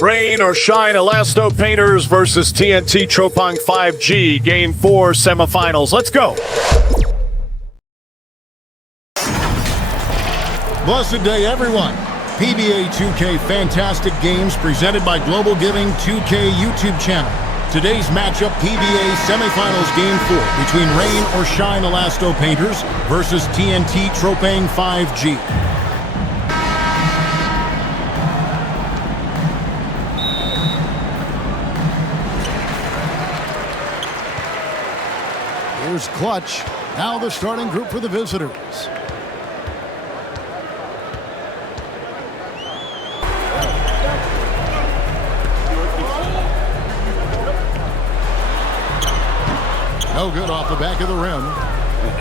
Rain or shine, Elasto Painters versus TNT Tropang 5G, Game 4 semifinals. Let's go. Blessed day, everyone. PBA 2K Fantastic Games presented by Global Giving 2K YouTube channel. Today's matchup, PBA Semifinals Game 4 between Rain or Shine Elasto Painters versus TNT Tropang 5G. Here's Clutch. Now the starting group for the visitors. No good off the back of the rim.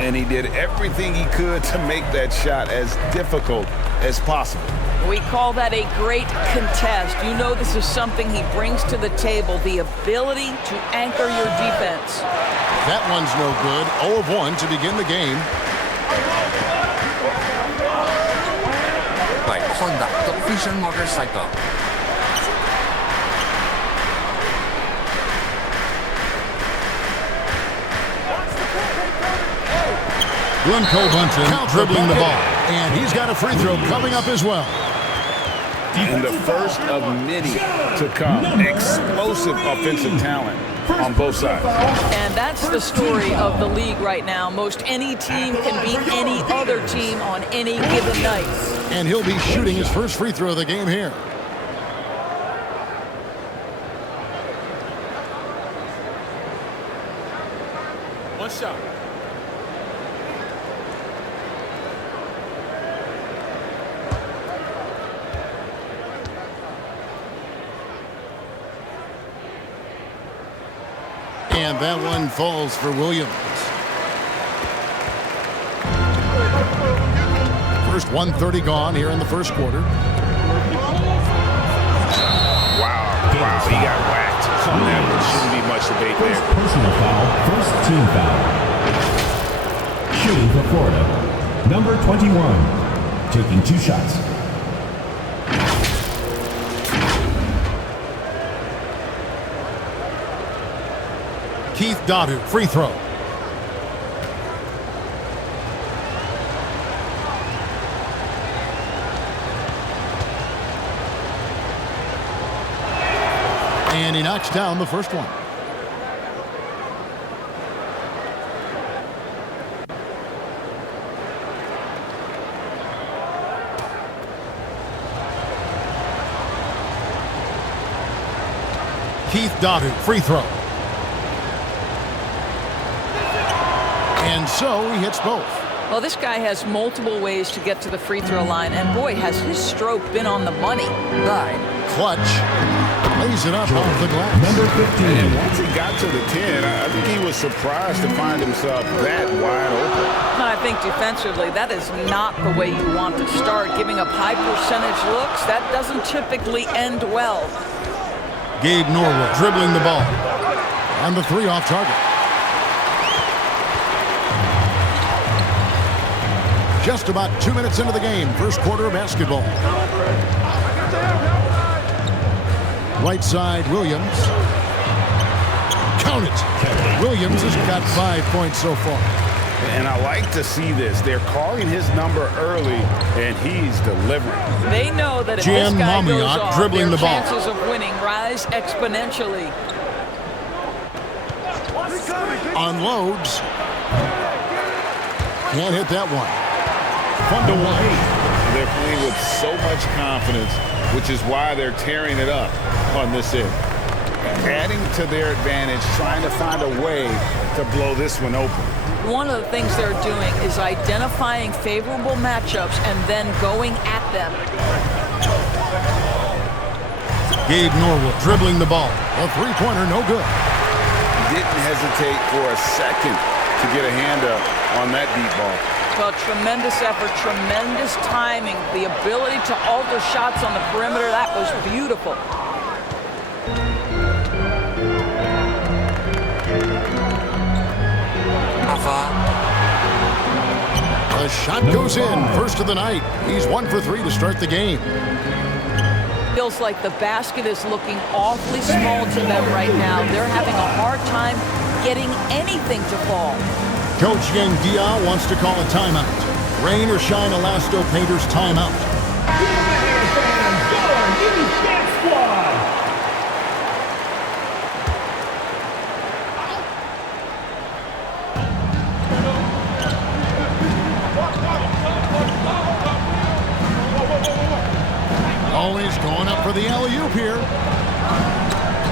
And he did everything he could to make that shot as difficult as possible. We call that a great contest. You know this is something he brings to the table, the ability to anchor your defense. That one's no good. 0 of 1 to begin the game. Like Honda, the official motorcycle. Glencoe Bunton dribbling the ball. And he's got a free throw coming up as well. And the first of many to come. Explosive offensive talent on both sides. And that's the story of the league right now. Most any team can beat any other team on any given night. And he'll be shooting his first free throw of the game here. One shot. And that one falls for Williams. First 1:30 gone here in the first quarter. Wow, he got whacked on that one. Shouldn't be much debate there. First personal foul, first team foul. Shooting for Florida, number 21, taking 2 shots. Keith Dadu, free throw. And he knocks down the first one. Keith Dadu, free throw. And so he hits both. Well, this guy has multiple ways to get to the free throw line, and boy, has his stroke been on the money. Clutch lays it up off the glass. Number 15. And once he got to the 10, I think he was surprised to find himself that wide open. And I think defensively, that is not the way you want to start. Giving up high percentage looks, that doesn't typically end well. Gabe Norwood dribbling the ball. And the 3 off target. Just about 2 minutes into the game, first quarter of basketball. Right side, Williams. Count it. Williams has got 5 points so far. And I like to see this. They're calling his number early, and he's delivering. They know that if Jan this guy goes Mamiak off, dribbling their the ball. chances of winning rise exponentially. Unloads. Can't hit that one. Fun to watch. They're playing with so much confidence, which is why they're tearing it up on this end. Adding to their advantage, trying to find a way to blow this one open. One of the things they're doing is identifying favorable matchups and then going at them. Gabe Norwood dribbling the ball. A three-pointer, no good. Didn't hesitate for a second to get a hand up on that deep ball. Well, tremendous effort, tremendous timing, the ability to alter shots on the perimeter. That was beautiful. A shot goes in. First of the night. He's 1 for 3 to start the game. Feels like the basket is looking awfully small to them right now. They're having a hard time getting anything to fall. Coach Gilas wants to call a timeout. Rain or shine, Elasto Painters timeout. Always going up for the alley-oop here.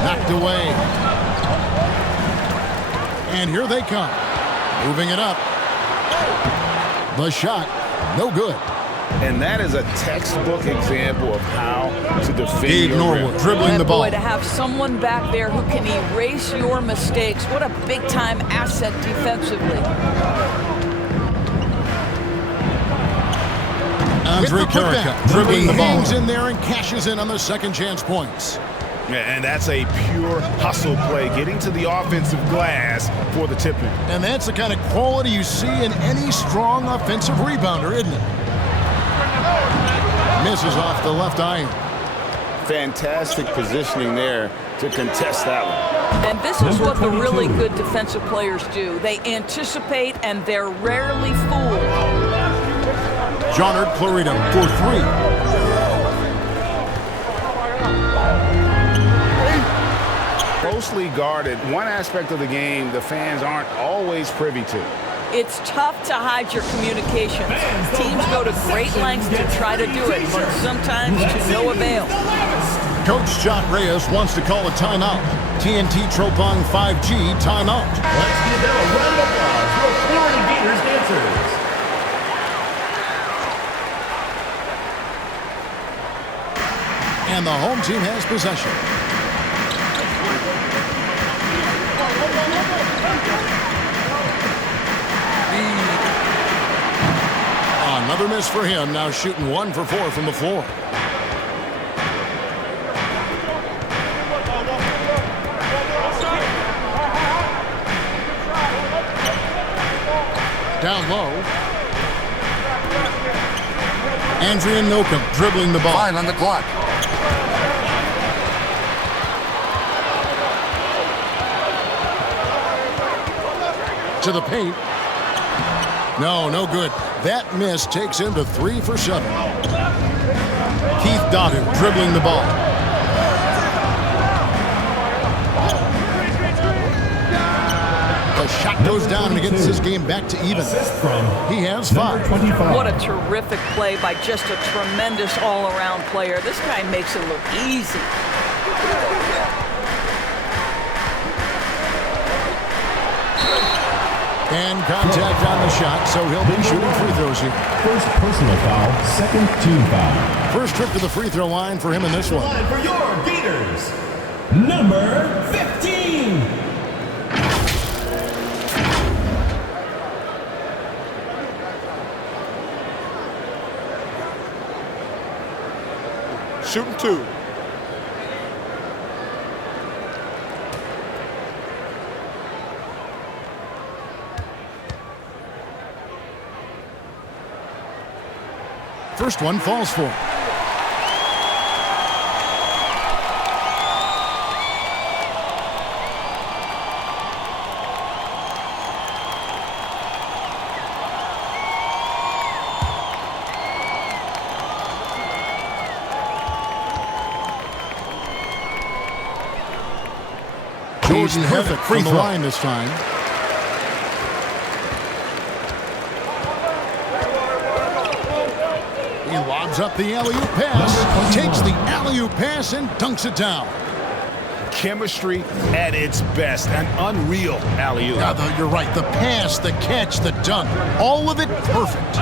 Knocked away. And here they come. Moving it up. The shot, no good. And that is a textbook example of how to defend Big your rim. Norwood dribbling the ball. Boy, to have someone back there who can erase your mistakes. What a big-time asset defensively. Andre Carica dribbling the ball. Hangs in there and cashes in on the second chance points. Yeah, and that's a pure hustle play, getting to the offensive glass for the tipping. And that's the kind of quality you see in any strong offensive rebounder, isn't it? Misses off the left iron. Fantastic positioning there to contest that one. And this is what the really good defensive players do. They anticipate and they're rarely fooled. Jonard Clarito for 3. Closely guarded, one aspect of the game the fans aren't always privy to. It's tough to hide your communications. Teams go to great lengths to try to do it, but sometimes to no avail. Coach John Reyes wants to call a timeout. TNT Tropang 5G timeout. Let's give them a round of applause for Florida Gators dancers. And the home team has possession. Another miss for him, now shooting 1 for 4 from the floor. Down low. Andrea Nocum dribbling the ball. 5 on the clock. To the paint. No good. That miss takes him to 3 for 7. Keith Dadu dribbling the ball. The shot goes down and gets his game back to even. He has 5. 25. What a terrific play by just a tremendous all-around player. This guy makes it look easy. And contact on the shot, so he'll be shooting free throws here. First personal foul, second team foul. First trip to the free throw line for him in this one. Line for your Gators, number 15. Shooting 2. First one falls for. Jordan Heffett from the line this time. He lobs up the alley-oop pass, takes the alley-oop pass and dunks it down. Chemistry at its best, an unreal alley-oop. Yeah, you're right. The pass, the catch, the dunk, all of it perfect.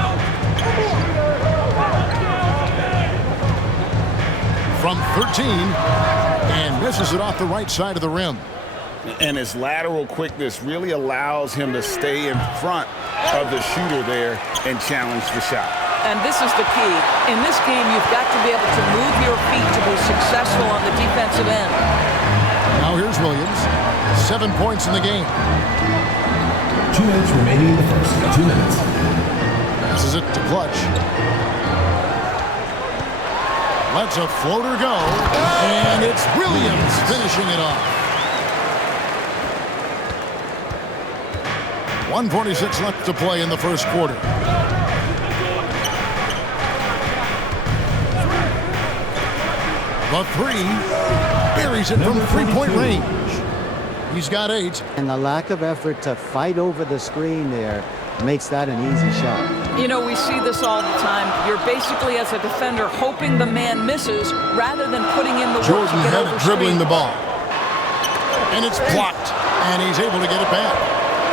From 13, and misses it off the right side of the rim. And his lateral quickness really allows him to stay in front of the shooter there and challenge the shot. And this is the key. In this game, you've got to be able to move your feet to be successful on the defensive end. Now here's Williams. 7 points in the game. 2 minutes remaining in the first. 2 minutes. Passes it to Clutch. Lets a floater go. And it's Williams finishing it off. 1:46 left to play in the first quarter. The three. Buries it from three-point range. He's got 8. And the lack of effort to fight over the screen there makes that an easy shot. You know, we see this all the time. You're basically, as a defender, hoping the man misses rather than putting in the work Jordan to get had over it dribbling screen. the ball. And it's blocked. And he's able to get it back.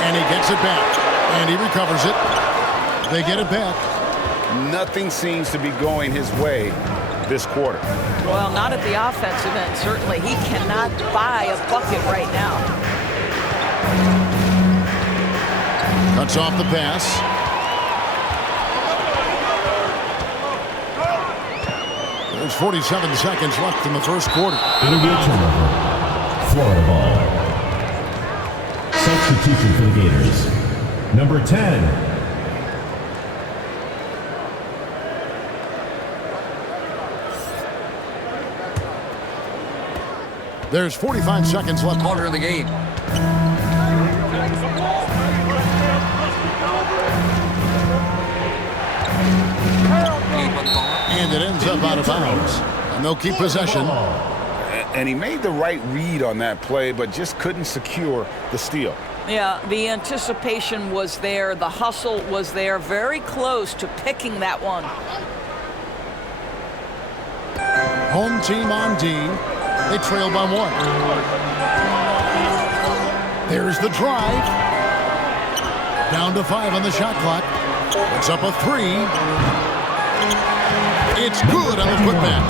And he gets it back. And he recovers it. They get it back. Nothing seems to be going his way this quarter. Well, not at the offensive end, certainly. He cannot buy a bucket right now. Cuts off the pass. There's 47 seconds left in the first quarter. It'll be a turnover. Florida ball. Substitution for the Gators. Number 10. There's 45 seconds left. Quarter of the game. And it ends up out of bounds. And they'll keep possession. And he made the right read on that play, but just couldn't secure the steal. Yeah, the anticipation was there. The hustle was there. Very close to picking that one. Home team on D. They trail by 1. There's the drive. Down to 5 on the shot clock. It's up a 3. It's good on the putback.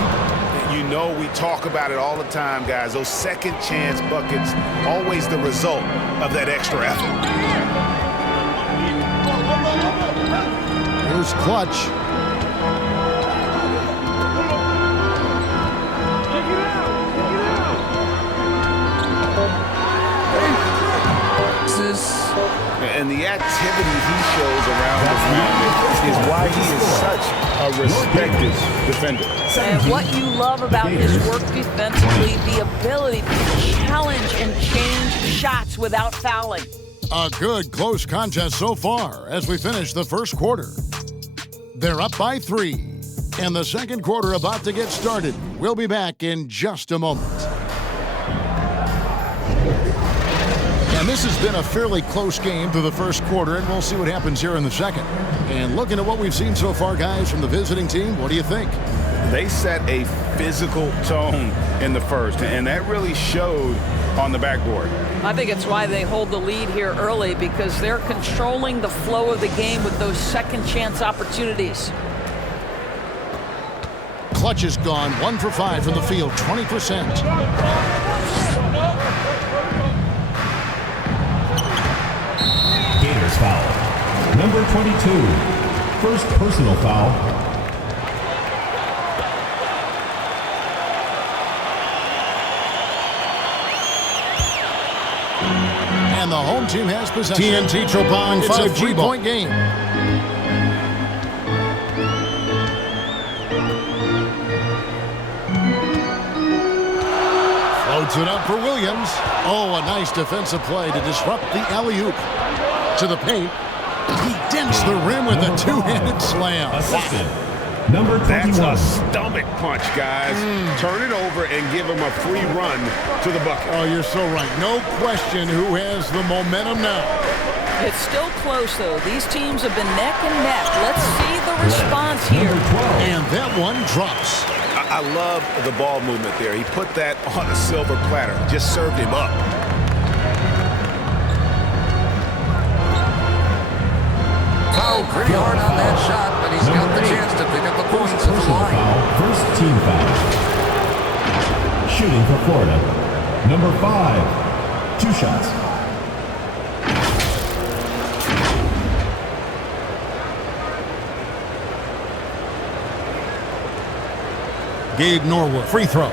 You know, we talk about it all the time, guys. Those second chance buckets, always the result of that extra effort. Here's Clutch. And the activity he shows around the rim is why he is such a respected defender. And what you love about his work defensively, the ability to challenge and change shots without fouling. A good close contest so far as we finish the first quarter. They're up by 3. And the second quarter about to get started. We'll be back in just a moment. And this has been a fairly close game through the first quarter, and we'll see what happens here in the second. And looking at what we've seen so far, guys, from the visiting team, what do you think? They set a physical tone in the first, and that really showed on the backboard. I think it's why they hold the lead here early, because they're controlling the flow of the game with those second chance opportunities. Clutch is gone 1 for 5 from the field, 20%. Gators foul. Number 22. First personal foul. And the home team has possession. TNT TROPANG 5G point game. Floats it up for Williams. Oh, a nice defensive play to disrupt the alley-oop. To the paint. He dents the rim with a two-handed slam. Assistant. Number 21. That's a stomach punch, guys. Turn it over and give him a free run to the bucket. Oh, you're so right. No question who has the momentum now. It's still close, though. These teams have been neck and neck. Let's see the response here. Number 12. And that one drops. I love the ball movement there. He put that on a silver platter. Just served him up. Fouled pretty hard on that shot, but he's got the chance to pick up the points at the Personal line. foul. First team foul. Shooting for Florida. Number 5. 2 shots. Gabe Norwood, free throw.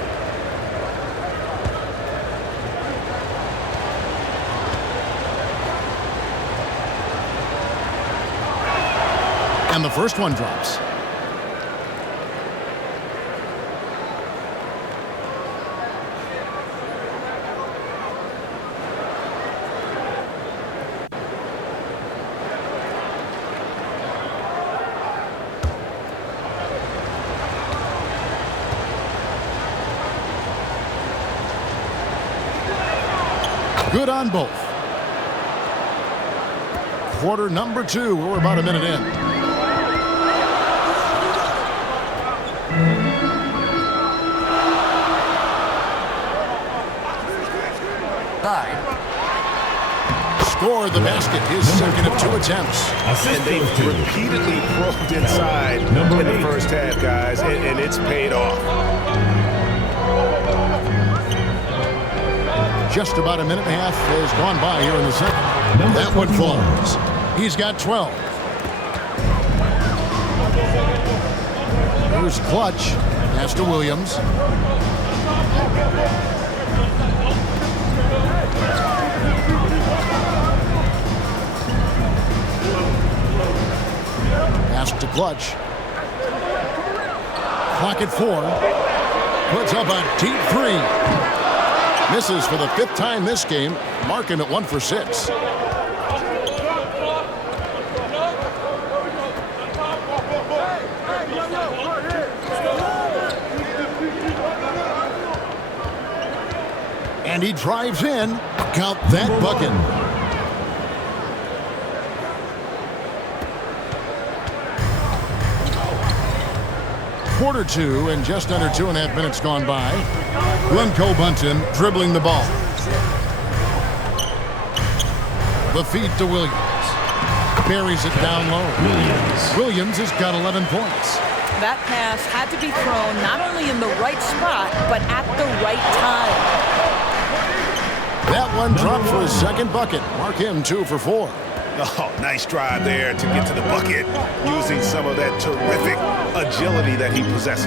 And the first one drops. Good on both. Quarter number 2. We're about a minute in. Scored the basket, his second of 2 attempts. And they repeatedly probed inside in the first half, guys, and it's paid off. Just about a minute and a half has gone by here in the second. That one falls. He's got 12. Here's Clutch. Pass to Williams. Pass to Clutch. Clock at 4. Puts up a deep 3. Misses for the 5th time this game. Marking at 1 for 6. And he drives in. Count that bucket. Quarter 2 and just under 2.5 minutes gone by. Runco Bunton dribbling the ball. The feed to Williams. Buries it down low. Williams has got 11 points. That pass had to be thrown not only in the right spot, but at the right time. That one dropped for his second bucket. Mark him 2 for 4. Oh, nice drive there to get to the bucket using some of that terrific agility that he possesses.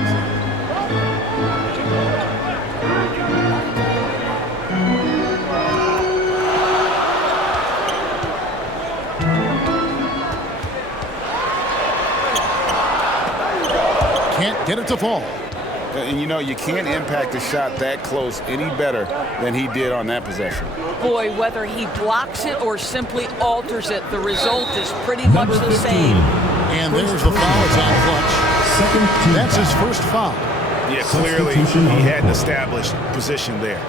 Can't get it to fall. And you know, you can't impact a shot that close any better than he did on that possession. Boy, whether he blocks it or simply alters it, the result is pretty much the same. And there's the foul. It's on Clutch. That's his first foul. Yeah, clearly he had an established position there.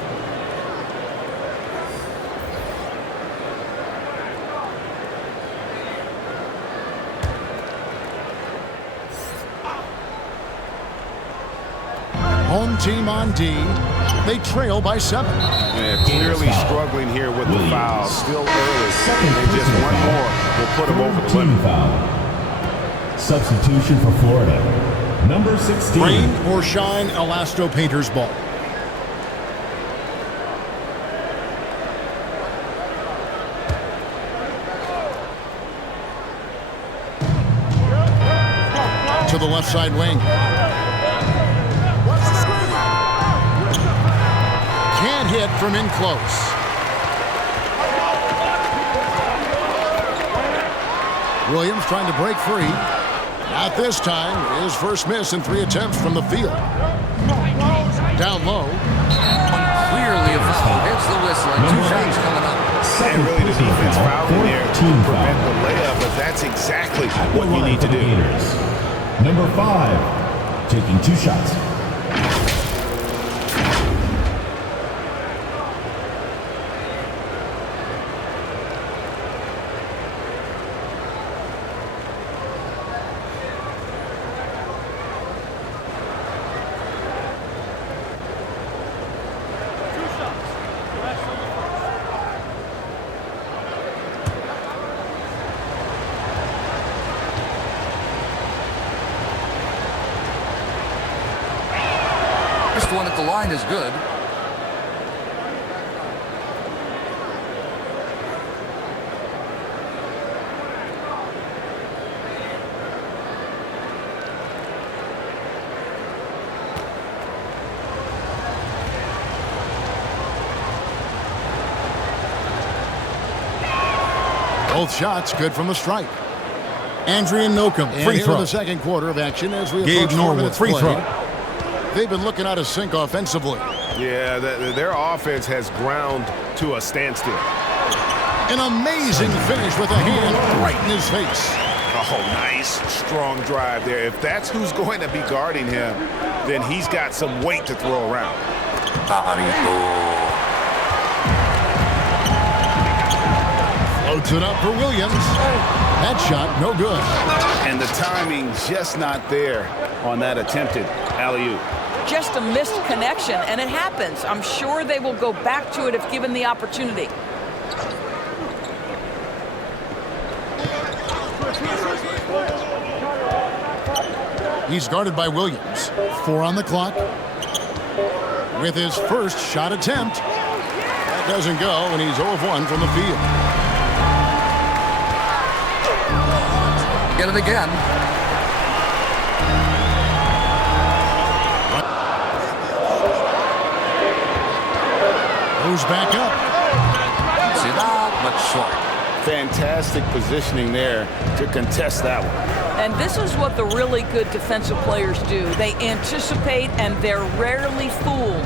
Home team on D. They trail by 7. Yeah, clearly struggling here with the foul. Still early. And just one more will put him over the limit. Substitution for Florida. Number 16. Rain or shine, Elasto Painters ball. To the left side wing. Can't hit from in close. Williams trying to break free. Not this time. His first miss in 3 attempts from the field. Down low. Clearly a foul. Hits the whistle and 2 shots coming up. And really the defense fouling there to prevent the layup, but that's exactly what you need to do. Number 5, taking 2 shots. First one at the line is good. Both shots good from the stripe. Nokum, free throw. In the second quarter of action as we Gabe approach 4 Norwood, minutes free played. throw. They've been looking out of sync offensively. Yeah, their offense has ground to a standstill. An amazing finish with a hand right in his face. Oh, nice, strong drive there. If that's who's going to be guarding him, then he's got some weight to throw around. Floats it up for Williams. That shot, no good. And the timing just not there on that attempted alley-oop. Just a missed connection, and it happens. I'm sure they will go back to it if given the opportunity. He's guarded by Williams. 4 on the clock. With his first shot attempt. That doesn't go, and he's 0 of 1 from the field. Get it again. Goes back up. See that, but short. Fantastic positioning there to contest that one. And this is what the really good defensive players do. They anticipate, and they're rarely fooled.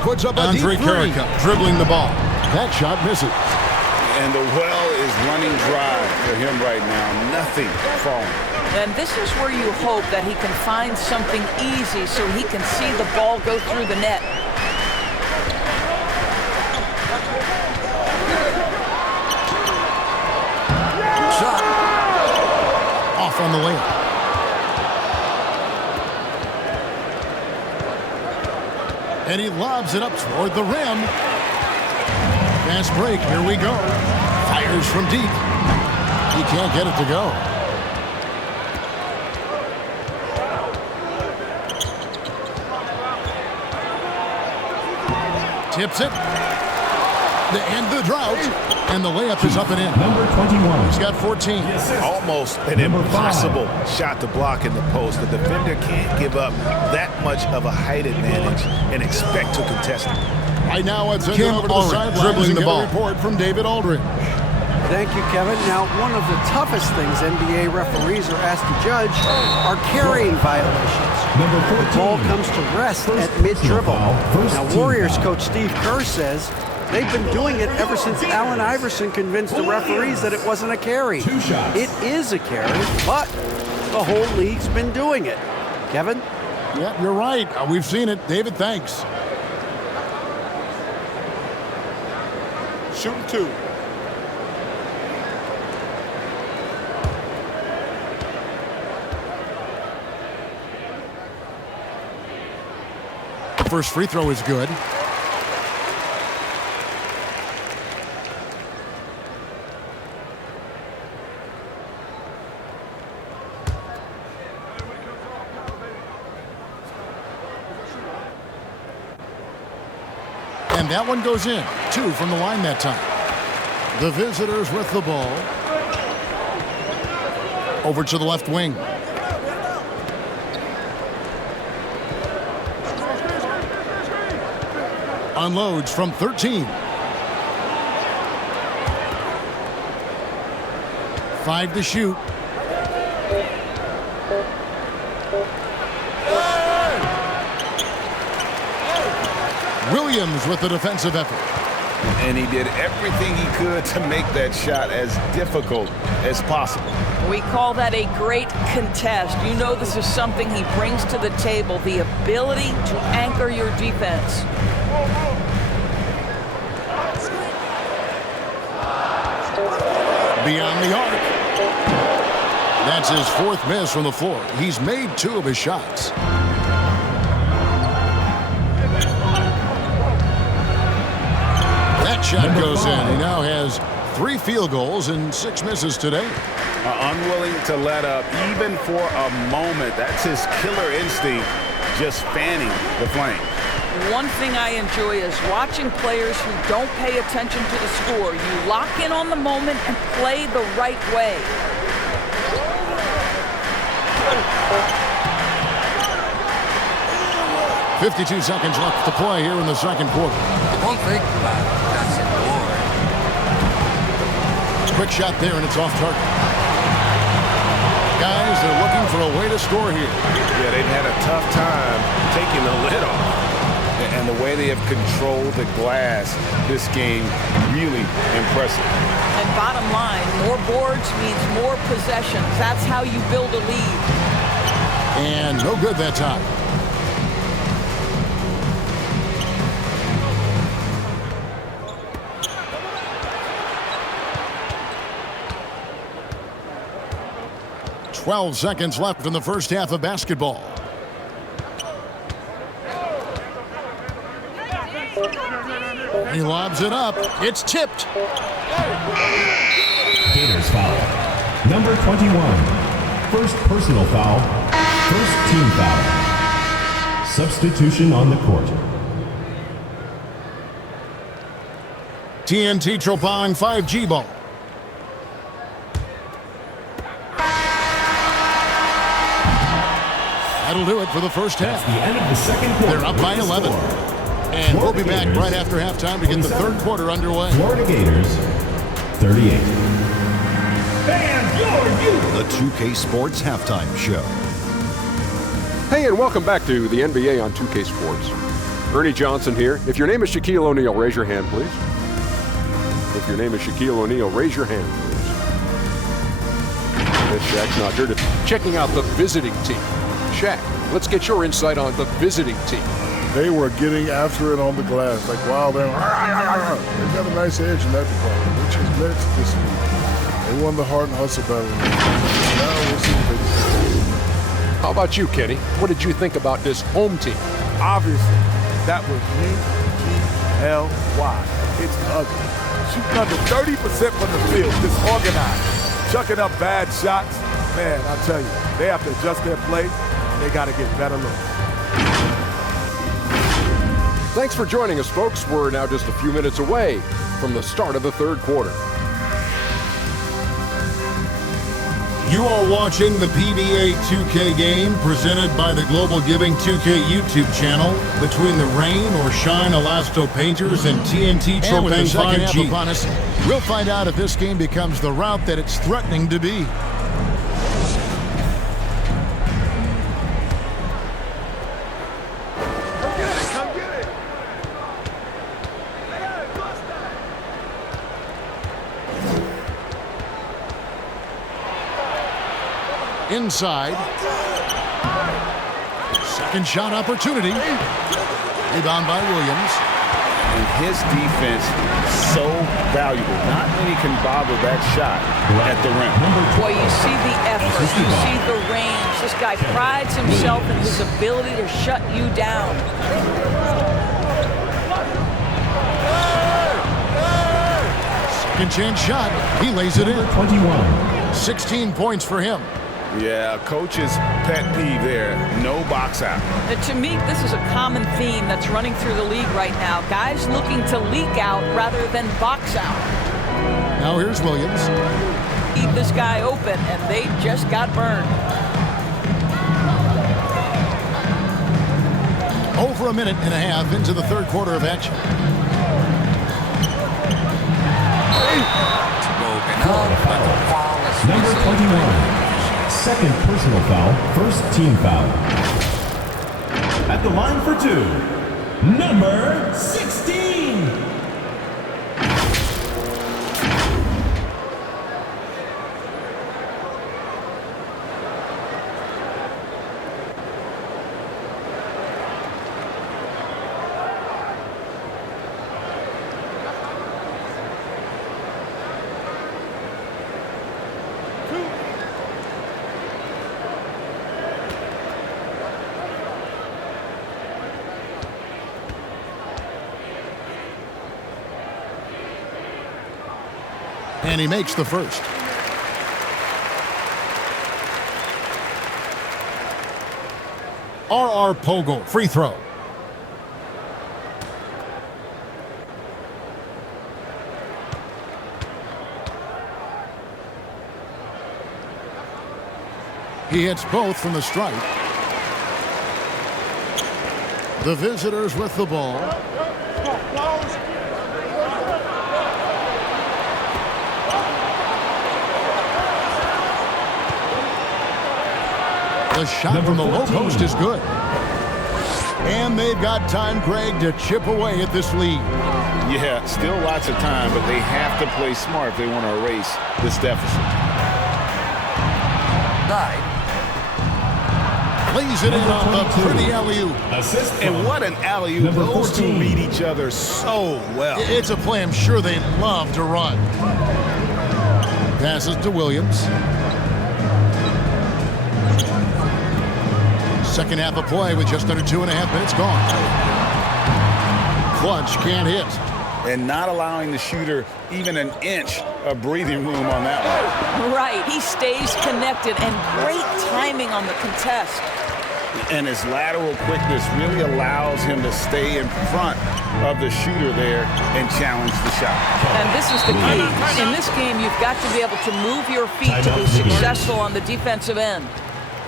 Puts up a deep three. Dribbling the ball. That shot misses. And the well is running dry for him right now. Nothing falling. And this is where you hope that he can find something easy so he can see the ball go through the net. Shot. Off on the layup. And he lobs it up toward the rim. Fast break, here we go. Fires from deep. He can't get it to go. Tips it. To end the drought. And the layup is up and in. Number 21. He's got 14. Almost an impossible shot to block in the post. The defender can't give up that much of a height advantage and expect to contest it. Right now, it's over to the sidelines dribbling the ball. Report from David Aldridge. Thank you, Kevin. Now, one of the toughest things NBA referees are asked to judge are carrying violations. Number 14. The ball comes to rest at mid-dribble. Now, Warriors coach Steve Kerr says they've been doing it ever since Allen Iverson convinced the referees that it wasn't a carry. 2 shots. It is a carry, but the whole league's been doing it. Kevin? Yeah, you're right. We've seen it. David, thanks. Shooting 2. First free throw is good. And that one goes in. 2 from the line that time. The visitors with the ball. Over to the left wing. Unloads from 13. 5 to shoot. Williams with the defensive effort. And he did everything he could to make that shot as difficult as possible. We call that a great contest. You know this is something he brings to the table, the ability to anchor your defense. Beyond the arc. That's his 4th miss from the floor. He's made 2 of his shots. That shot goes in. He now has 3 field goals and 6 misses today. Unwilling to let up even for a moment. That's his killer instinct, just fanning the flame. One thing I enjoy is watching players who don't pay attention to the score. You lock in on the moment and play the right way. .52 seconds left to play here in the second quarter. Don't think about it. That's it, boy. Quick shot there, and it's off target. Guys, they're looking for a way to score here. Yeah, they've had a tough time taking the lid off. And the way they have controlled the glass this game, really impressive. And bottom line, more boards means more possessions. That's how you build a lead. And no good that time. "12 seconds left in the first half of basketball. He lobs it up. It's tipped. Gators foul. Number 21. First personal foul. First team foul. Substitution on the court. TNT Tropang 5G ball. That'll do it for the first half. The end of the second quarter. They're up by 11. And we'll be back right after halftime to get the third quarter underway. Florida Gators, 38. The 2K Sports Halftime Show. Hey, and welcome back to the NBA on 2K Sports. Ernie Johnson here. If your name is Shaquille O'Neal, raise your hand, please. If your name is Shaquille O'Neal, raise your hand, please. Shaq's not here. Checking out the visiting team. Shaq, let's get your insight on the visiting team. They were getting after it on the glass. Like, wow, they got a nice edge in that department, which has led to this week. They won the hard and hustle battle. Now we'll see what they do. How about you, Kenny? What did you think about this home team? Obviously, that was U-G-L-Y. It's ugly. Shooting under 30% from the field, disorganized. Chucking up bad shots. Man, I tell you, they have to adjust their play. They got to get better looks. Thanks for joining us, folks. We're now just a few minutes away from the start of the third quarter. You are watching the PBA 2K game presented by the Global Giving 2K YouTube channel between the Rain or Shine Elasto Painters and TNT Tropang 5G. Upon us, we'll find out if this game becomes the route that it's threatening to be. Inside. Second shot opportunity. Rebound by Williams. And his defense so valuable. Not many can bother that shot at the rim. Boy, you see the effort. You see the range. This guy prides himself in his ability to shut you down. Second chance shot. He lays it in. 21. 16 points for him. Yeah, coach's pet peeve there. No box out. To me, this is a common theme that's running through the league right now. Guys looking to leak out rather than box out. Now here's Williams. Keep this guy open, and they just got burned. Over a minute and a half into the third quarter of action. Number 21. Second personal foul, first team foul. At the line for two, number 16. And he makes the first. R.R. Pogo, free throw. He hits both from the stripe. The visitors with the ball. The shot from the low post is good. And they've got time, Greg, to chip away at this lead. Yeah, still lots of time, but they have to play smart if they want to erase this deficit. 9. Plays it in on the pretty alley-oop. And what an alley-oop. Those two read each other so well. It's a play I'm sure they love to run. Passes to Williams. Second half of play with just under 2.5 minutes gone. Clutch can't hit. And not allowing the shooter even an inch of breathing room on that one. Right, he stays connected, and great timing on the contest. And his lateral quickness really allows him to stay in front of the shooter there and challenge the shot. And this is the key. In this game, you've got to be able to move your feet to be successful on the defensive end.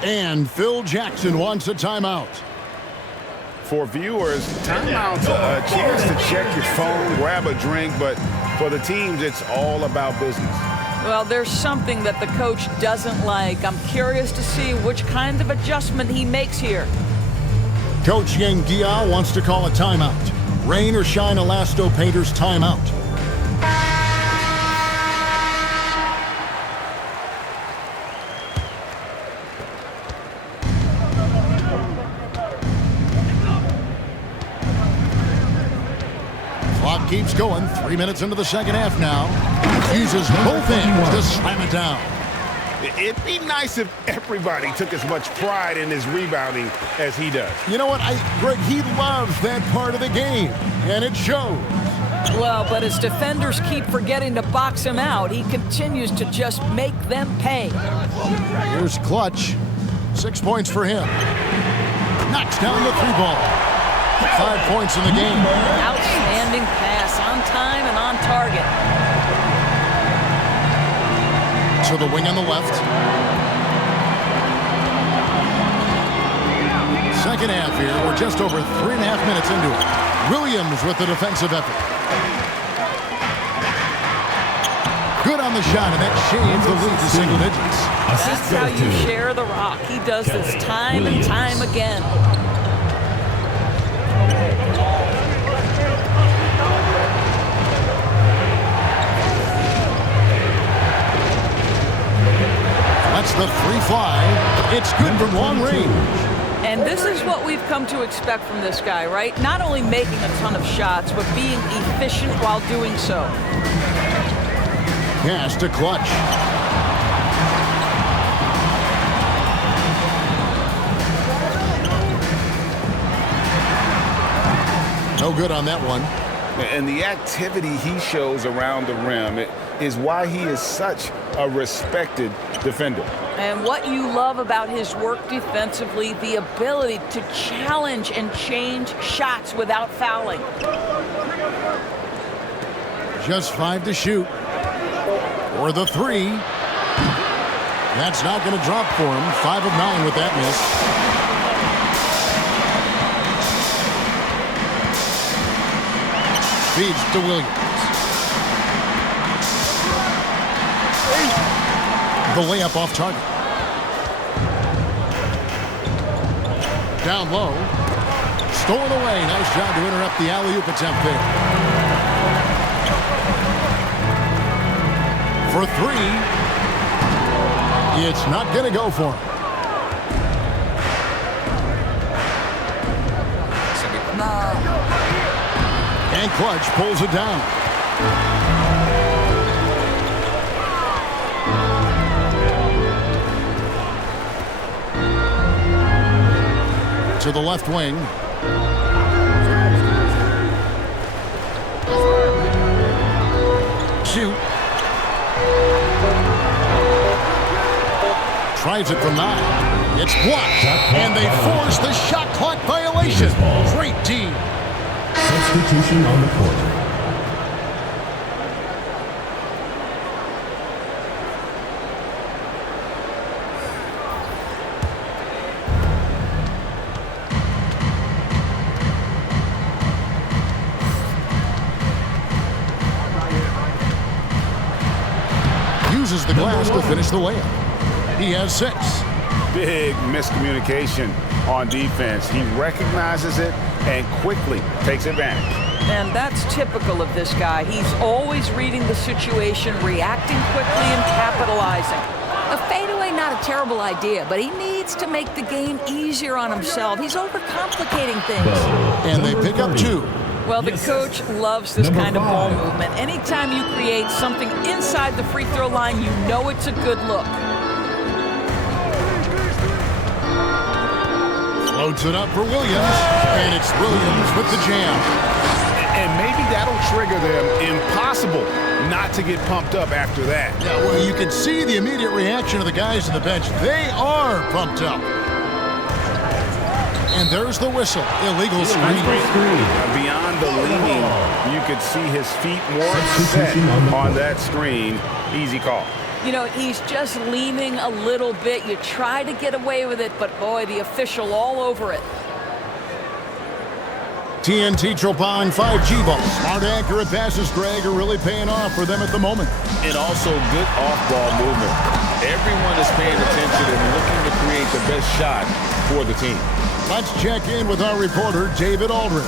And Phil Jackson wants a timeout. For viewers, timeout's a chance to check your phone, grab a drink, but for the teams, it's all about business. Well, there's something that the coach doesn't like. I'm curious to see which kind of adjustment he makes here. Coach Yang Gia wants to call a timeout. Rain or shine, Elasto Painters timeout. Clock keeps going. 3 minutes into the second half now. Uses both ends to slam it down. It'd be nice if everybody took as much pride in his rebounding as he does. You know what, Greg, he loves that part of the game, and it shows. Well, but as defenders keep forgetting to box him out, he continues to just make them pay. Here's Clutch. 6 points for him. Knocks down the 3 ball. 5 points in the game. Outstanding pass, on time and on target. To the wing on the left. Second half here. We're just over 3.5 minutes into it. Williams with the defensive effort. Good on the shot, and that shaves the lead to single digits. That's how you share the rock. He does this time and time again. That's the 3 fly. It's good from long range. And this is what we've come to expect from this guy, right? Not only making a ton of shots, but being efficient while doing so. Pass to Clutch. No good on that one. And the activity he shows around the rim is why he is such a respected defender. And what you love about his work defensively, the ability to challenge and change shots without fouling. Just 5 to shoot. For the 3. That's not going to drop for him. 5 of 9 with that miss. Feeds to Williams. The layup off target. Down low. Stolen away. Nice job to interrupt the alley-oop attempt there. For 3. It's not going to go for him. And Clutch pulls it down. To the left wing. Shoot. Tries it from 9. It's blocked. And they force the shot clock violation. Great team. Substitution on the court. Uses the glass to finish the layup. He has 6. big miscommunication on defense. He recognizes it and quickly takes advantage. And that's typical of this guy. He's always reading the situation, reacting quickly, and capitalizing. A fadeaway, not a terrible idea, but he needs to make the game easier on himself. He's overcomplicating things. And they pick up 2. Well, the coach loves this kind of ball movement. Anytime you create something inside the free throw line, you know it's a good look. Floats it up for Williams, and it's Williams with the jam. And maybe that'll trigger them. Impossible not to get pumped up after that. Yeah, well, you can see the immediate reaction of the guys on the bench. They are pumped up. And there's the whistle. Illegal screen. Beyond the leaning, you could see his feet more set on that screen. Easy call. You know, he's just leaning a little bit. You try to get away with it, but boy, the official all over it. TNT TROPANG 5G ball. Smart, accurate passes, Greg, are really paying off for them at the moment. And also good off-ball movement. Everyone is paying attention and looking to create the best shot for the team. Let's check in with our reporter, David Aldridge.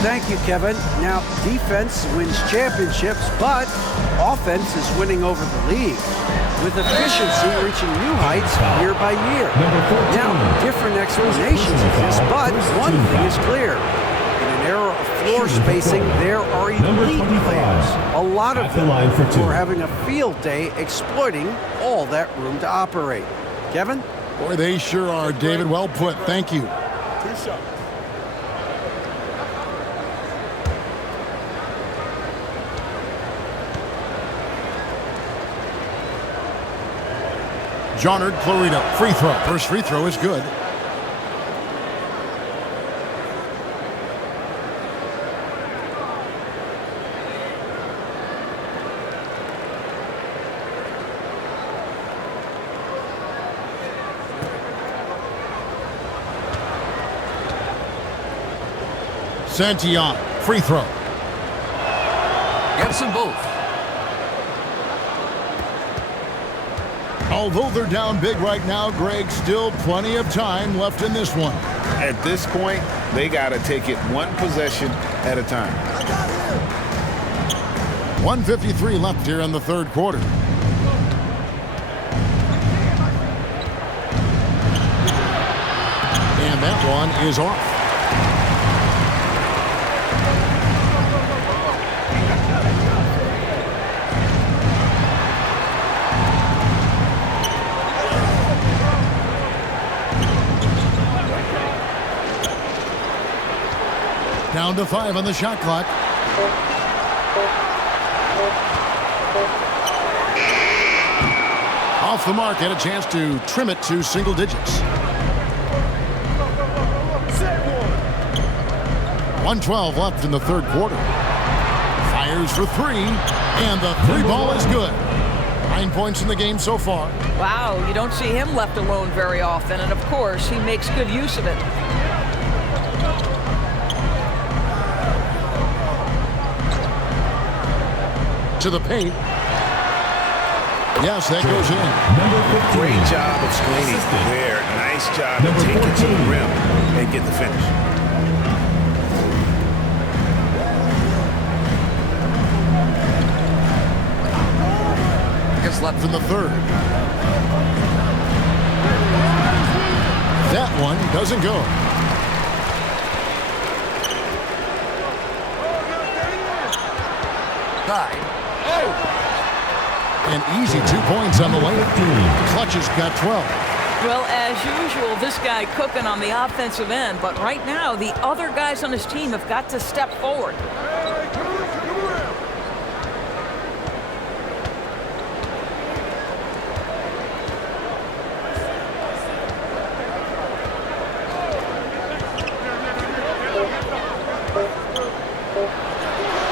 Thank you, Kevin. Now, defense wins championships, but offense is winning over the league, with efficiency reaching new heights year by year. Now, different explanations exist, but one thing is clear. In an era of floor spacing, there are elite players, a lot of them who are having a field day exploiting all that room to operate. Kevin? Boy, they sure are, David. Well put. Thank you. Jonard Clarito, free throw. First free throw is good. Santillan, free throw. Gets them both. Although they're down big right now, Greg, still plenty of time left in this one. At this point, they got to take it one possession at a time. 1:53 left here in the third quarter. And that one is off. Down to 5 on the shot clock. Off the mark, and a chance to trim it to single digits. 1:12 left in the third quarter. Fires for 3, and the 3 ball is good. 9 points in the game so far. Wow, you don't see him left alone very often, and of course, he makes good use of it. To the paint. Yes, that goes in. Great job of screening there. Nice job of taking it to the rim and get the finish. Gets left in the third. That one doesn't go. An easy 2 points on the way. Clutches got 12. Well, as usual, this guy cooking on the offensive end, but right now, the other guys on his team have got to step forward.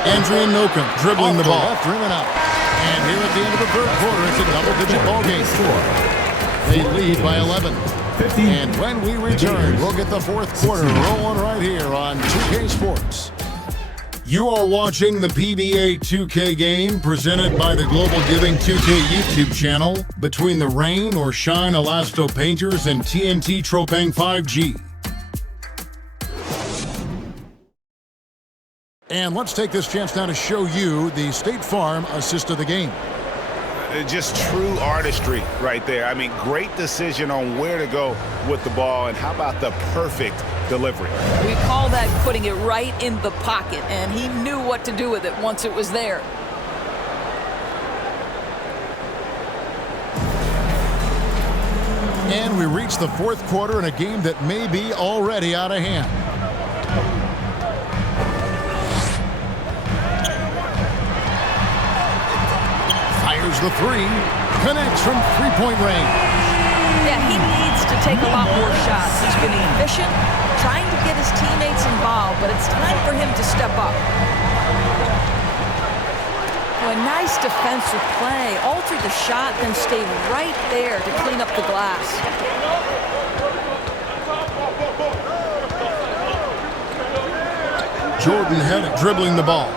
Andrea Nocum dribbling the ball. Left rim and out. And here at the end of the third quarter, it's a double-digit ball game. They lead by 11. And when we return, we'll get the fourth quarter rolling right here on 2K Sports. You are watching the PBA 2K game presented by the Global Giving 2K YouTube channel between the Rain or Shine Elasto Painters and TNT TROPANG 5G. And let's take this chance now to show you the State Farm assist of the game. Just true artistry right there. I mean, great decision on where to go with the ball, and how about the perfect delivery? We call that putting it right in the pocket, and he knew what to do with it once it was there. And we reach the fourth quarter in a game that may be already out of hand. Fires the three, connects from three-point range. Yeah, he needs to take a lot more shots. He's been efficient, trying to get his teammates involved, but it's time for him to step up. A nice defensive play. Altered the shot, then stayed right there to clean up the glass. Jordan Hennick dribbling the ball.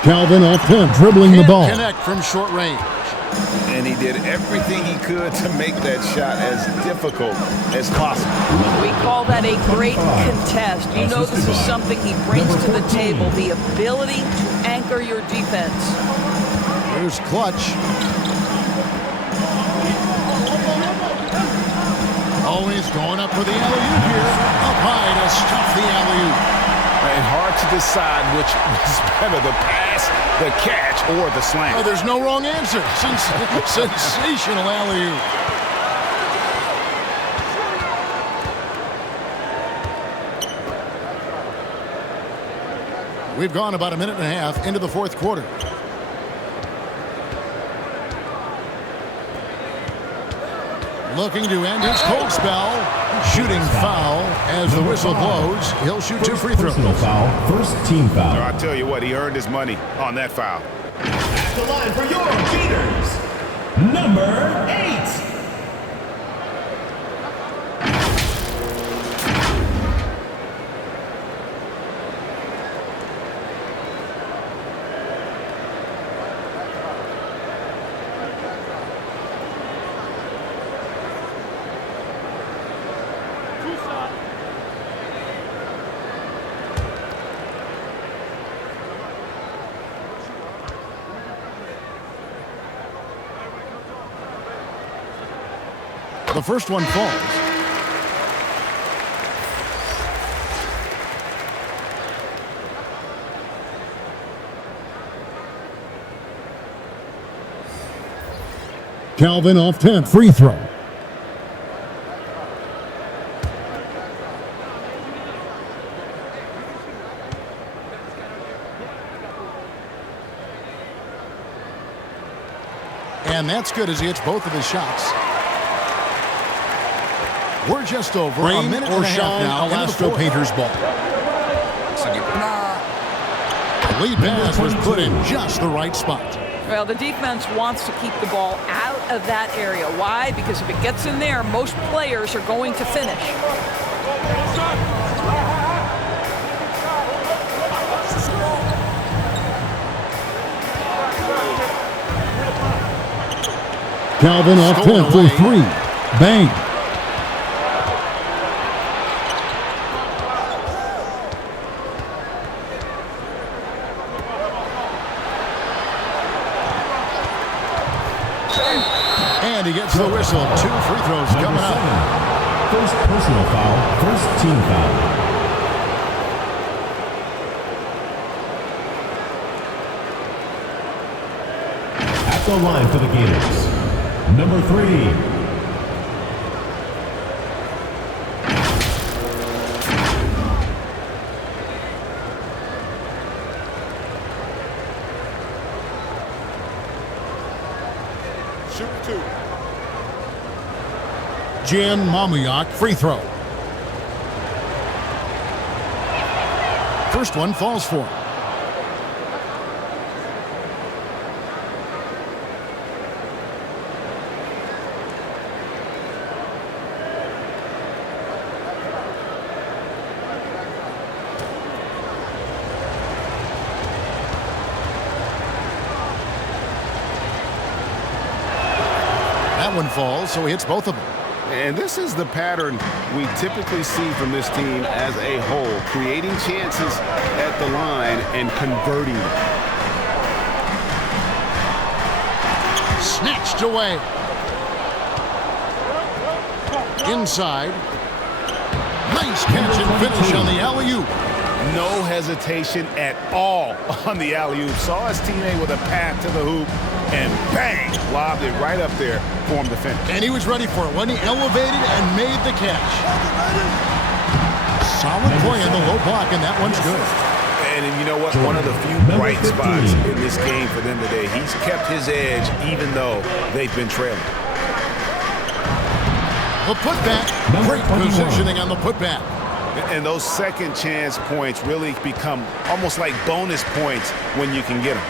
Calvin off 10, dribbling the ball. Connect from short range. And he did everything he could to make that shot as difficult as possible. We call that a great contest. You know this is something he brings to the table, the ability to anchor your defense. Here's Clutch. Always going up for the alley-oop here. Up high to stuff the alley-oop. And hard to decide which was better, the pass, the catch, or the slam. Oh, there's no wrong answer. Sensational alley-oop. We've gone about a minute and a half into the fourth quarter. Looking to end his cold spell. Shooting foul as the whistle blows. He'll shoot two free throws. Personal foul, first team foul. I'll tell you what, he earned his money on that foul. At the line for your beaters, number 8. The first one falls. Calvin off 10, free throw. And that's good as he hits both of his shots. We're just over a minute and a half now. Elasto Painters ball. The lead pass was put in just the right spot. Well, the defense wants to keep the ball out of that area. Why? Because if it gets in there, most players are going to finish. Calvin off 10 for three. Bang. And he gets the whistle. Two free throws coming up. First personal foul, first team foul. At the line for the Gators, number 3. Jan Mamuyak, free throw. First one falls for him. one falls, so he hits both of them. And this is the pattern we typically see from this team as a whole, creating chances at the line and converting them. Snatched away. Inside. Nice catch and finish on the alley-oop. No hesitation at all on the alley-oop. Saw his teammate with a path to the hoop and bang, lobbed it right up there for him to finish. And he was ready for it when he elevated and made the catch. Solid play in the low block, and that one's good. And you know what? One of the few bright spots in this game for them today. He's kept his edge even though they've been trailing. The putback. Great positioning on the putback. And those second chance points really become almost like bonus points when you can get them.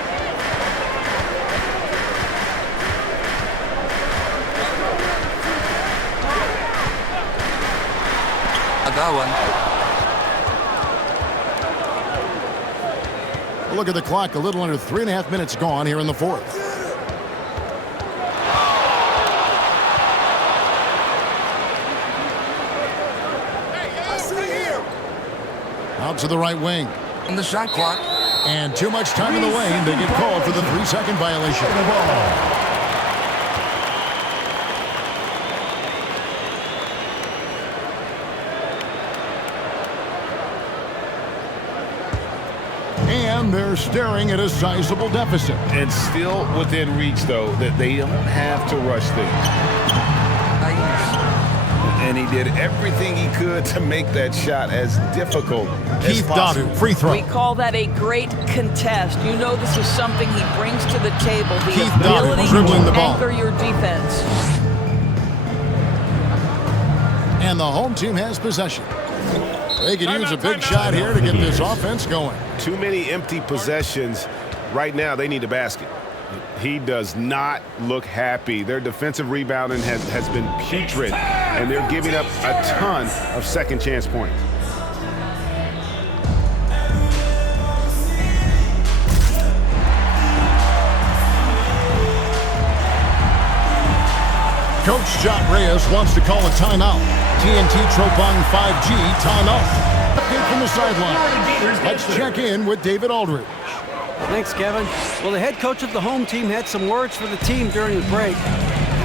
That one. Look at the clock. A little under 3.5 minutes gone here in the fourth. Out to the right wing. On the shot clock. And too much time in the lane. They get called for the 3-second violation. And they're staring at a sizable deficit. And still within reach, though, that they don't have to rush things. And he did everything he could to make that shot as difficult as possible. Keith free throw. We call that a great contest. You know this is something he brings to the table. The Keith ability dribbling to the ball. anchor your defense. And the home team has possession. They could use a big shot here to get this offense going. Too many empty possessions. Right now, they need a basket. He does not look happy. Their defensive rebounding has been putrid, and they're giving up a ton of second chance points. Coach John Reyes wants to call a timeout. TNT TROPANG 5G timeout. Update from the sideline. Let's check in with David Aldridge. Thanks, Kevin. Well, the head coach of the home team had some words for the team during the break.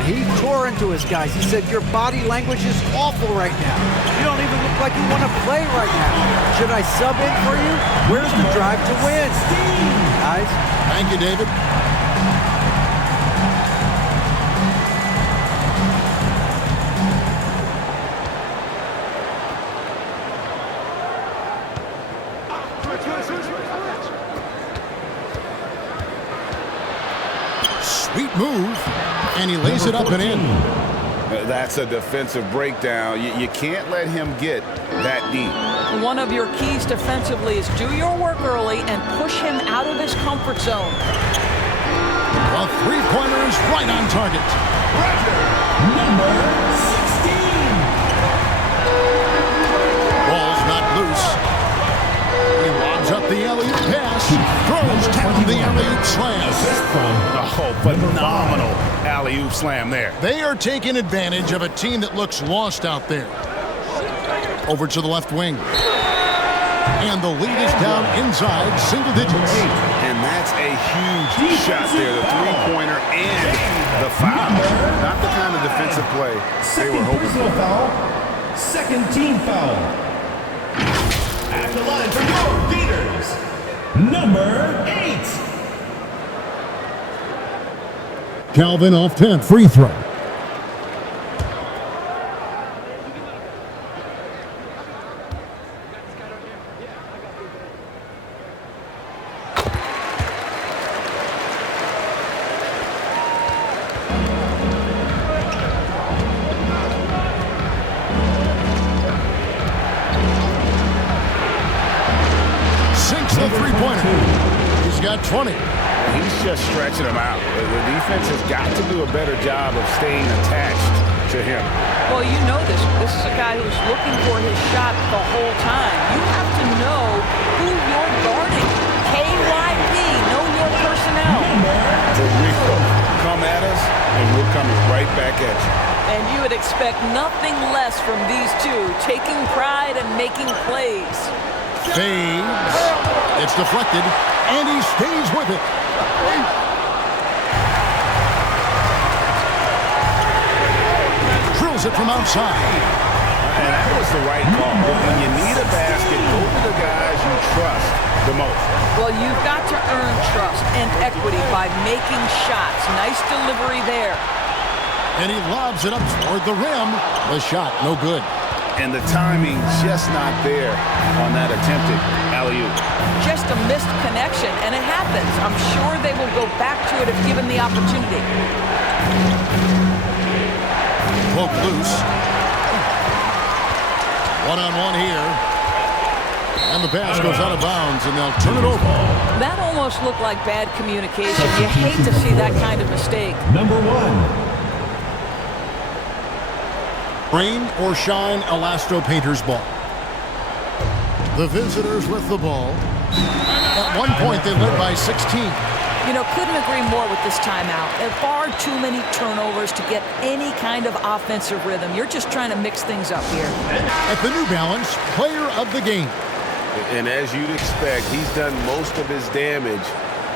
He tore into his guys. He said, your body language is awful right now. You don't even look like you want to play right now. Should I sub in for you? Where's the drive to win? Guys. Thank you, David. Sweet move, and he lays it up and in. That's a defensive breakdown. You can't let him get that deep. One of your keys defensively is do your work early and push him out of his comfort zone. A three-pointer is right on target. Number 16. Ball's not loose. He lobs up the alley-oop pass. Throws down the alley-oop slam. Oh, phenomenal alley-oop slam there. They are taking advantage of a team that looks lost out there. Over to the left wing. And the lead is down inside single digits. And that's a huge shot there. The three-pointer and the foul. Not the kind of defensive play they were hoping for. Foul. Second team foul. At the line for your Gators, number 8. Calvin off 10. Free throw. Sinks the three-pointer. He's got 20. He's just stretching them out. The defense has got to do a better job of staying attached to him. Well, you know this. This is a guy who's looking for his shot the whole time. You have to know who you're guarding. KYP, know your personnel. For real. come at us, and we're coming right back at you. And you would expect nothing less from these two, taking pride and making plays. Fades. It's deflected, and he stays with it. Drills it from outside. And that was the right call. But when you need a basket, go to the guys you trust the most. Well, you've got to earn trust and equity by making shots. Nice delivery there. And he lobs it up toward the rim. The shot, no good. And the timing just not there on that attempted alley-oop. Just a missed connection, and it happens. I'm sure they will go back to it if given the opportunity. Poke loose. One-on-one here. And the pass goes out of bounds, and they'll turn it over. That almost looked like bad communication. You hate to see that kind of mistake. Number 1. Rain or shine, Elasto Painters ball. The visitors with the ball. At one point, they led by 16. You know, couldn't agree more with this timeout. There are far too many turnovers to get any kind of offensive rhythm. You're just trying to mix things up here. At the New Balance, player of the game. And as you'd expect, he's done most of his damage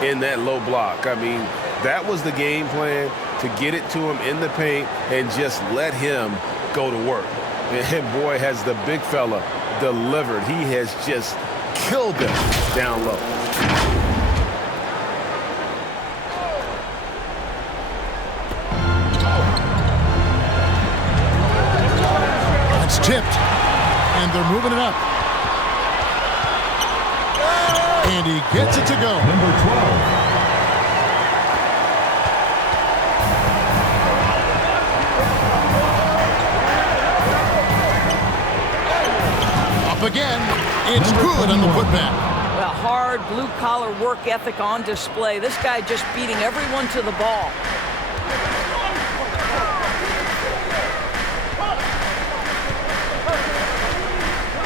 in that low block. I mean, that was the game plan, to get it to him in the paint and just let him go to work. And boy, has the big fella delivered. He has just killed them down low. It's tipped, and they're moving it up. And he gets it to go. Number 12. Again, it's good on the putback. Well, hard blue-collar work ethic on display. This guy just beating everyone to the ball.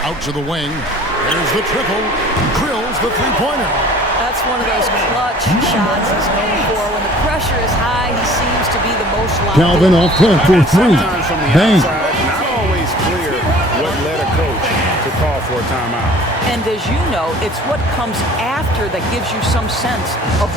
Out to the wing. There's the triple. Drills the three-pointer. That's one of those clutch shots he's known for. When the pressure is high, he seems to be the most locked. Calvin off 10 for three. Bang. Not always clear what led a coach to call for a timeout. And as you know, it's what comes after that gives you some sense of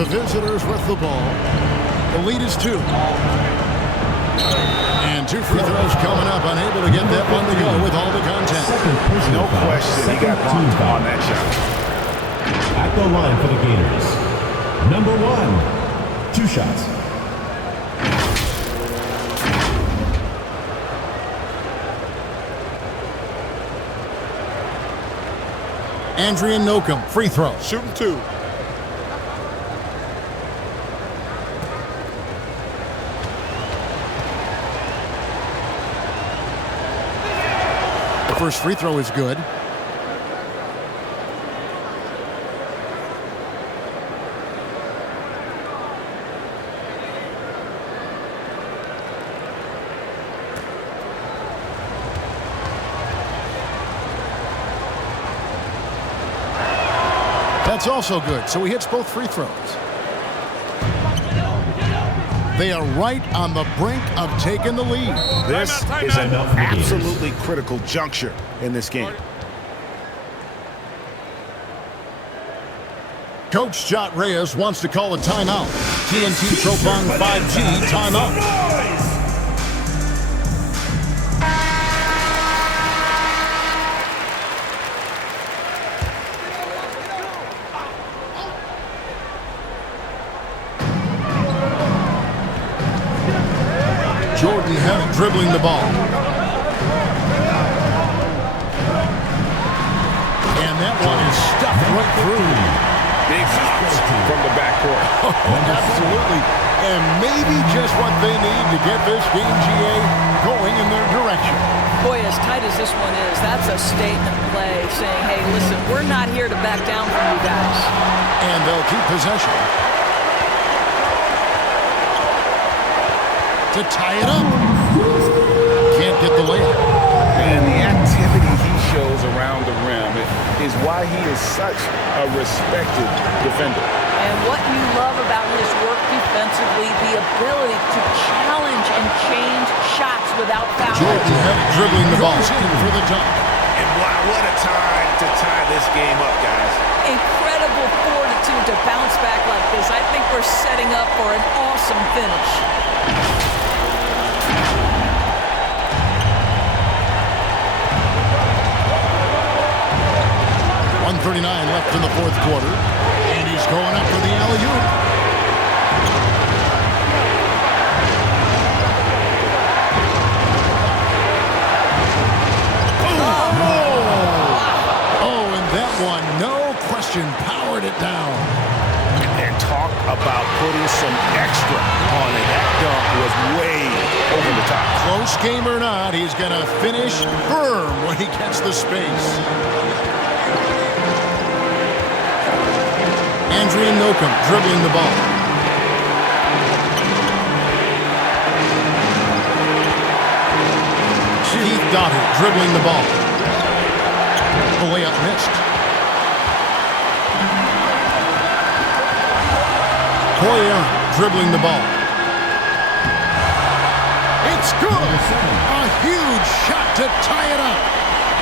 The visitors with the ball. The lead is 2. And 2 free throws coming up. Unable to get that one to go with all the content. No question, he got bumped on that shot. At the line for the Gators. Number 1. 2 shots. Andrian Nocum, free throw. Shooting 2. The first free throw is good. That's also good, so he hits both free throws. They are right on the brink of taking the lead. This is an absolutely critical juncture in this game. Coach Jot Reyes wants to call a timeout. TNT Tropang 5G timeout. Jordan Hemp dribbling the ball. And that one is stuffed right through. Big hops from the backcourt. Absolutely. And maybe just what they need to get this game, GA, going in their direction. Boy, as tight as this one is, that's a statement play saying, hey, listen, we're not here to back down from you guys. And they'll keep possession. To tie it up. Can't get the layup. And the activity he shows around the rim is why he is such a respected defender. And what you love about his work defensively, the ability to challenge and change shots without foul. Jordan dribbling the ball in for the dunk. And wow, what a time to tie this game up, guys. Incredible fortitude to bounce back like this. I think we're setting up for an awesome finish. 1:39 left in the fourth quarter. And he's going up for the alley-oop. Oh, and that one, no question, powered it down. And talk about putting some extra on it. That dunk was way over the top. Close game or not, he's going to finish firm when he gets the space. Andrea Nocum dribbling the ball. Keith Dotter dribbling the ball. The layup missed. Poyer dribbling the ball. It's good. A huge shot to tie it up.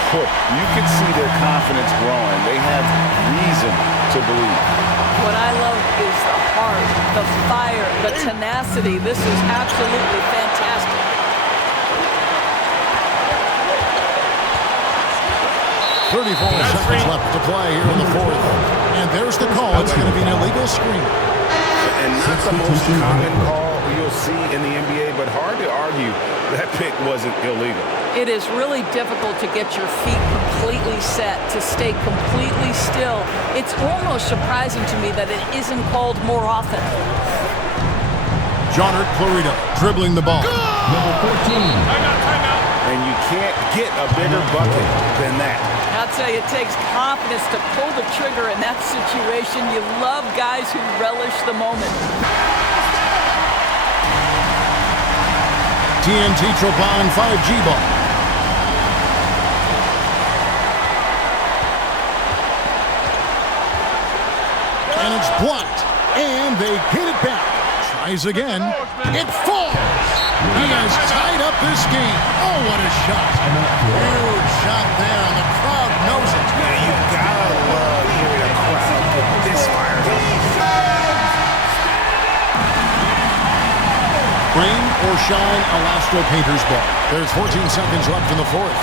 You can see their confidence growing. They have reason to believe. What I love is the heart, the fire, the tenacity. This is absolutely fantastic. .34 seconds left to play here in the fourth. And there's the call. It's going to be an illegal screen. And not the most common call you'll see in the NBA, but hard to argue that pick wasn't illegal. It is really difficult to get your feet completely set, to stay completely still. It's almost surprising to me that it isn't called more often. Jonard Clarita dribbling the ball. Number 14. Timeout. And you can't get a bigger bucket than that. I'll tell you, it takes confidence to pull the trigger in that situation. You love guys who relish the moment. TNT TROPANG 5G ball. And it's blocked. And they get it back. Tries again. It falls. He has tied up this game. Oh, what a shot. Huge shot there, and the crowd knows it. Man, you gotta love hearing a crowd get this fired up. Rain or shine, ELASTO Painters ball. There's 14 seconds left in the fourth.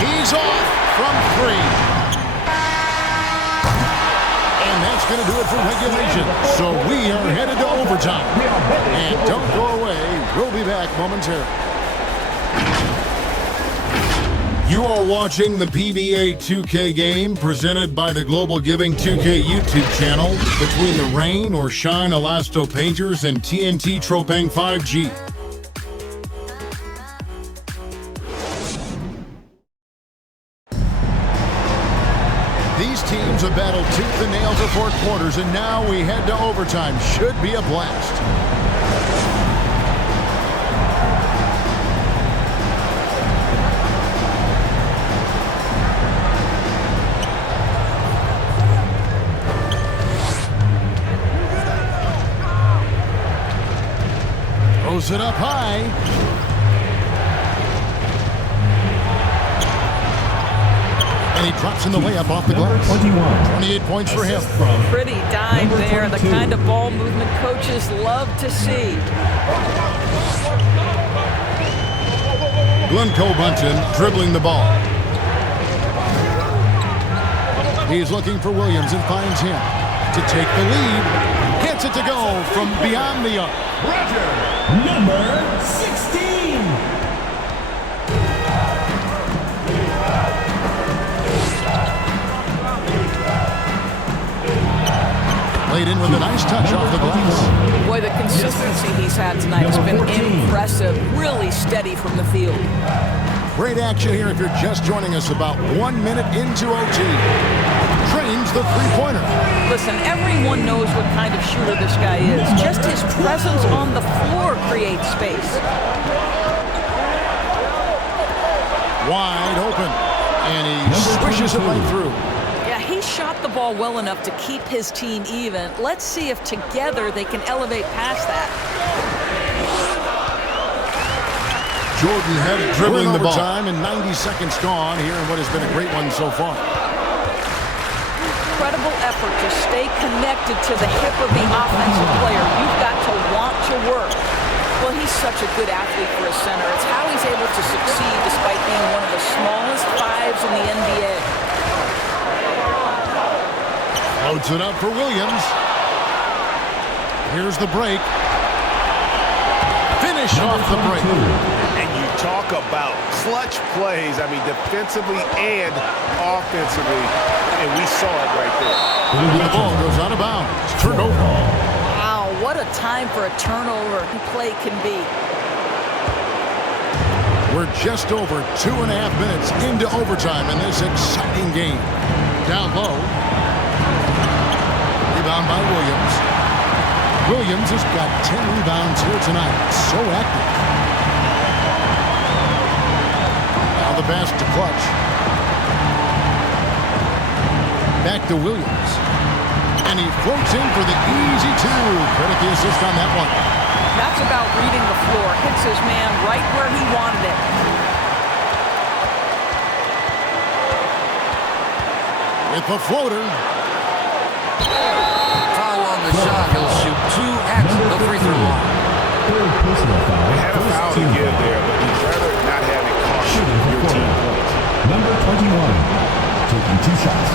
He's off from three. And that's going to do it for regulation. So we are headed to overtime. And don't go away. We'll be back momentarily. You are watching the PBA 2K game presented by the Global Giving 2K YouTube channel between the Rain or Shine ELASTO Painters and TNT TROPANG 5G. These teams have battled tooth and nail for 4 quarters, and now we head to overtime. Should be a blast. Throws it up high. And he drops in the layup off the glass. 28 points for him. Pretty dime there, the kind of ball movement coaches love to see. Glenn Cobunton dribbling the ball. He's looking for Williams and finds him to take the lead. Gets it to go from beyond the arc. Number 16. Played in with a nice touch off the glass. Boy, the consistency he's had tonight has been impressive. Really steady from the field. Great action here if you're just joining us about 1 minute into OT. drains the three-pointer. Listen, everyone knows what kind of shooter this guy is. Just his presence on the floor creates space. Wide open. And he swishes it right through. Yeah, he shot the ball well enough to keep his team even. Let's see if together they can elevate past that. Jordan had it dribbling the ball. Time and 90 seconds gone here in what has been a great one so far. Incredible effort to stay connected to the hip of the offensive player. You've got to want to work. Well, he's such a good athlete for a center. It's how he's able to succeed despite being one of the smallest fives in the NBA. Loads it up for Williams. Here's the break. Finish off the break. And you talk about clutch plays, I mean, defensively and offensively, and we saw it right there. The ball goes out of bounds. Turnover. Wow, what a time for a turnover play can be. We're just over 2.5 minutes into overtime in this exciting game. Down low. Rebound by Williams. Williams has got 10 rebounds here tonight. So active. Now the pass to Clutch. Back to Williams. And he floats in for the easy two. Credit the assist on that one. That's about reading the floor. Hits his man right where he wanted it. With the floater. Foul on the shot. He'll shoot 2 at the free throw line. They had a foul to give there, but you'd rather not have it cost your team points. Number 21, taking 2 shots.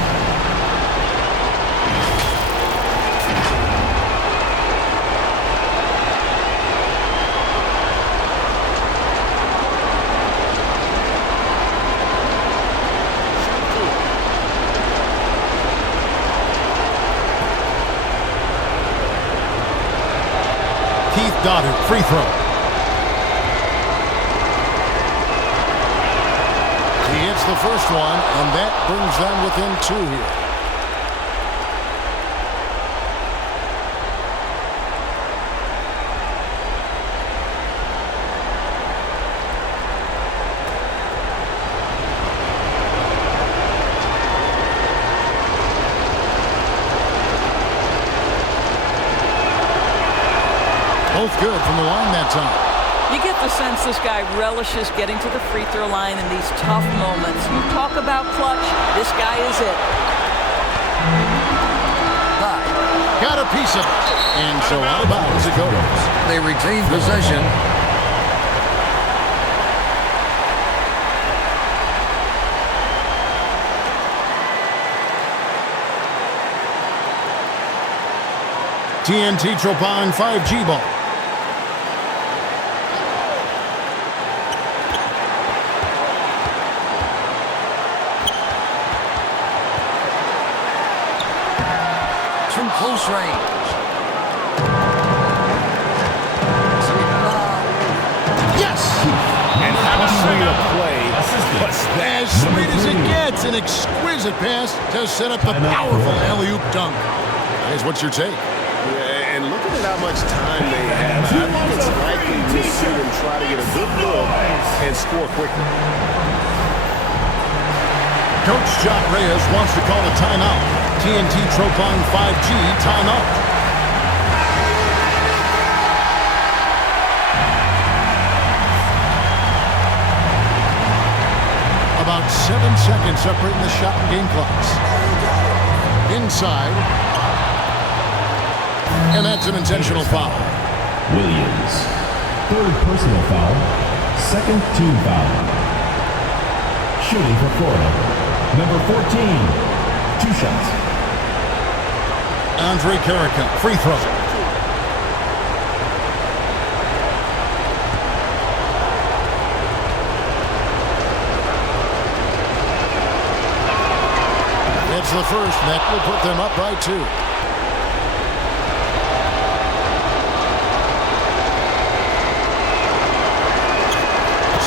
Goddard, free throw. He hits the first one, and that brings them within 2 here. Both good from the line that time. You get the sense this guy relishes getting to the free throw line in these tough moments. You talk about clutch, this guy is it. Got a piece of it. And so out of bounds it goes. They retain possession. TNT TROPANG 5G ball. From close range. Yes! And how sweet a play was that? As sweet as it gets. An exquisite pass to set up the powerful alley-oop dunk. Guys, what's your take? Yeah, and looking at how much time they have, I think it's likely to see them try to get a good look and score quickly. Coach Jock Reyes wants to call a timeout. TNT TROPANG 5G timeout. About 7 seconds separating the shot and game clocks. Inside. And that's an intentional foul. Williams, 3rd personal foul, 2nd team foul. Shooting for Florida, number 14, 2 shots. Andre Carrica, free throw. That's the first. That will put them up by 2.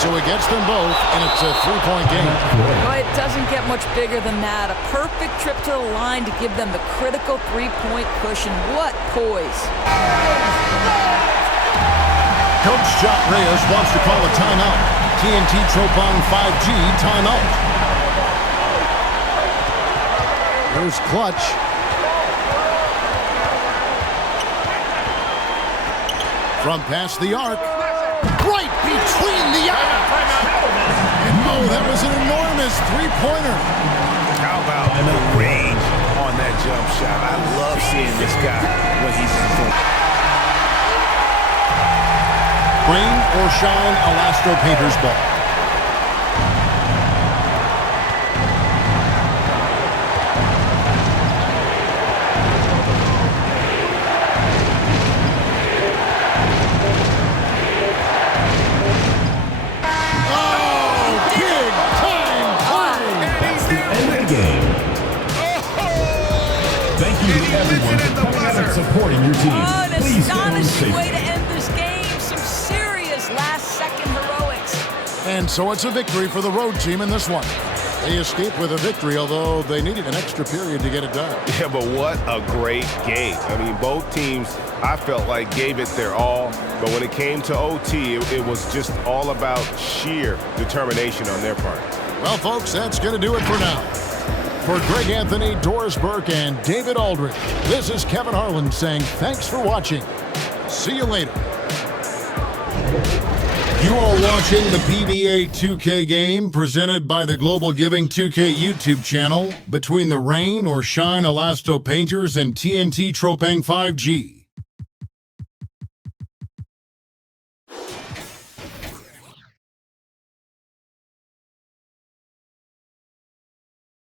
So he gets them both, and it's a three-point game. Well, it doesn't get much bigger than that. A perfect trip to the line to give them the critical three-point push, and what poise. Coach Jock Reyes wants to call a timeout. TNT Tropang 5G timeout. Here's Clutch. From past the arc. Right between the arc. Oh, that was an enormous three-pointer. How about the range on that jump shot? I love seeing this guy when he's in form. Rain or shine, ELASTO Painters ball. Everyone for coming out and supporting your team. Oh, an Please stay home astonishing safe. way to end this game. Some serious last-second heroics. And so it's a victory for the road team in this one. They escaped with a victory, although they needed an extra period to get it done. Yeah, but what a great game. I mean, both teams, I felt like, gave it their all. But when it came to OT, it was just all about sheer determination on their part. Well, folks, that's going to do it for now. For Greg Anthony, Doris Burke, and David Aldridge, this is Kevin Harlan saying thanks for watching. See you later. You are watching the PBA 2K game presented by the Global Giving 2K YouTube channel between the Rain or Shine ELASTO Painters and TNT Tropang 5G.